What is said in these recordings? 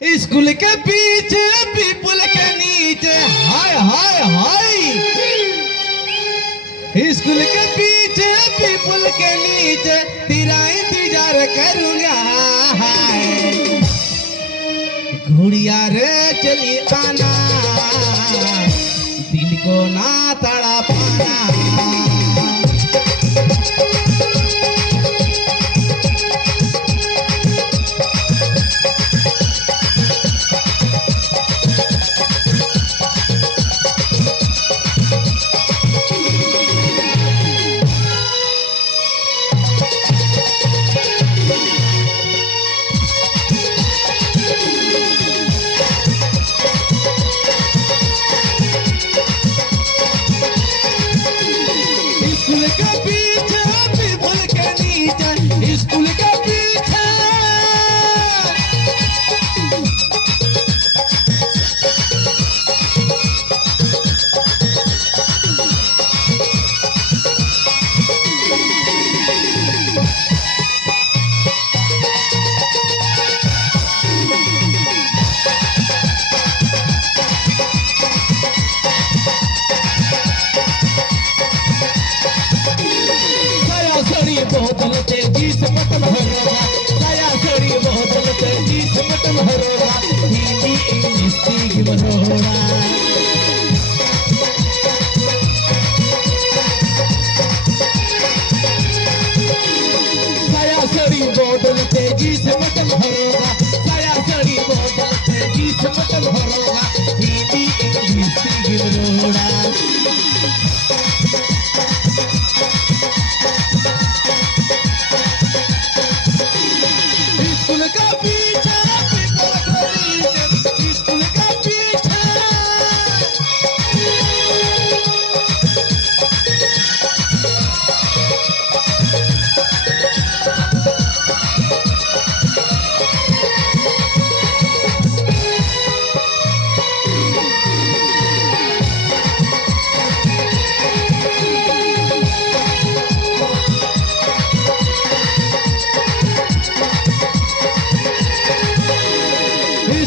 School के पीछे people के नीचे हाय हाय हाय। स्कूल के पीछे पीपल के नीचे तेरा इंतजार करूंगा। घुड़िया रे चली आना दिल को ना तड़ा पाना। स्कूल के पीछे पीपल के नीचे स्कूल के पीछे बहुत तेजी से बटन भरोगा। साया सड़ी बहुत तेजी से बटन भरोगा। हिंदी इंग्लिश सीख बरोड़ा। साया सड़ी बहुत तेजी से बटन भरोगा। साया सड़ी बहुत तेजी से बटन भरोगा। हिंदी इंग्लिश सीख बरोड़ा। स्कूल का पीछे पीपल के नीचे स्कूल का पीछे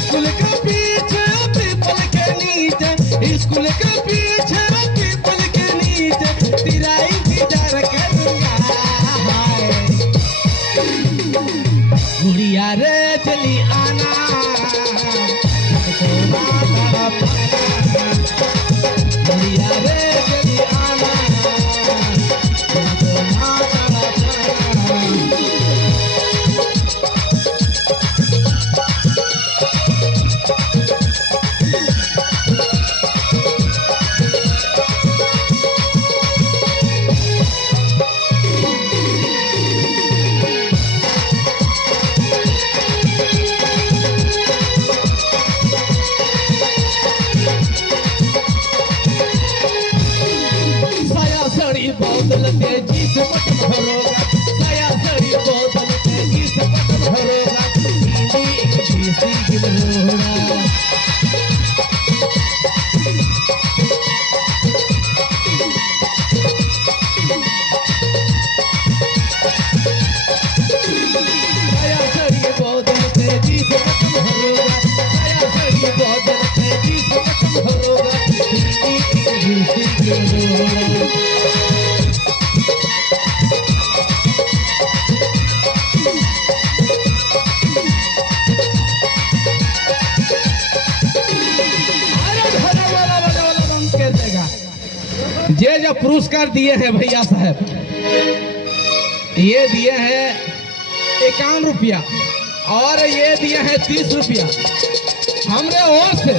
स्कूल के पीछे पीपल के नीचे स्कूल के पीछे पीपल के नीचे तेरा इंतजार करूंगा। गुड़िया रे चली आना गुड़िया रे चली आना। बोतल तेजी से बटन भरोगा। साया सड़ी बोतल तेजी से बटन भरोगा। हिंदी इंग्लिश सीख बरोड़ा। साया सड़ी बोतल तेजी से बटन भरोगा। साया सड़ी बोतल तेजी से बटन भरोगा। हिंदी इंग्लिश सीख बरोड़ा। ये जो पुरस्कार दिए हैं भैया साहब, ये दिए हैं 51 रुपया और ये दिए हैं 30 रुपया। हमरे ओर से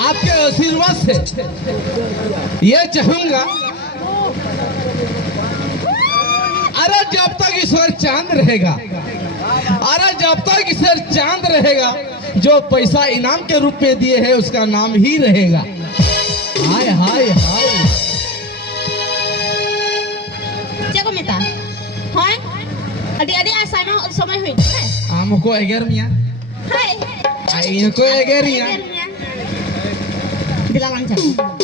आपके आशीर्वाद से ये चाहूंगा, अरे जब तक ईश्वर चांद रहेगा, अरे जब तक ईश्वर चांद रहेगा, जो पैसा इनाम के रूप में दिए हैं उसका नाम ही रहेगा। हाय हाय हाय। Cakap minta, hai? Adik-adik asal mau sama hui, hai? Amo ko eger miya. Hai. Ay ko eger miya. Bilang lancar.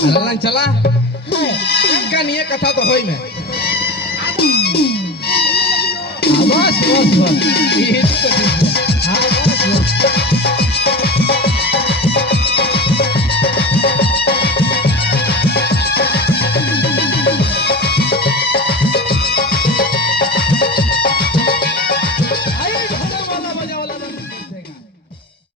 Alalan chala. Hai. Kan ये कथा तो होई में। बस बस बस। ये तो ठीक है। हाँ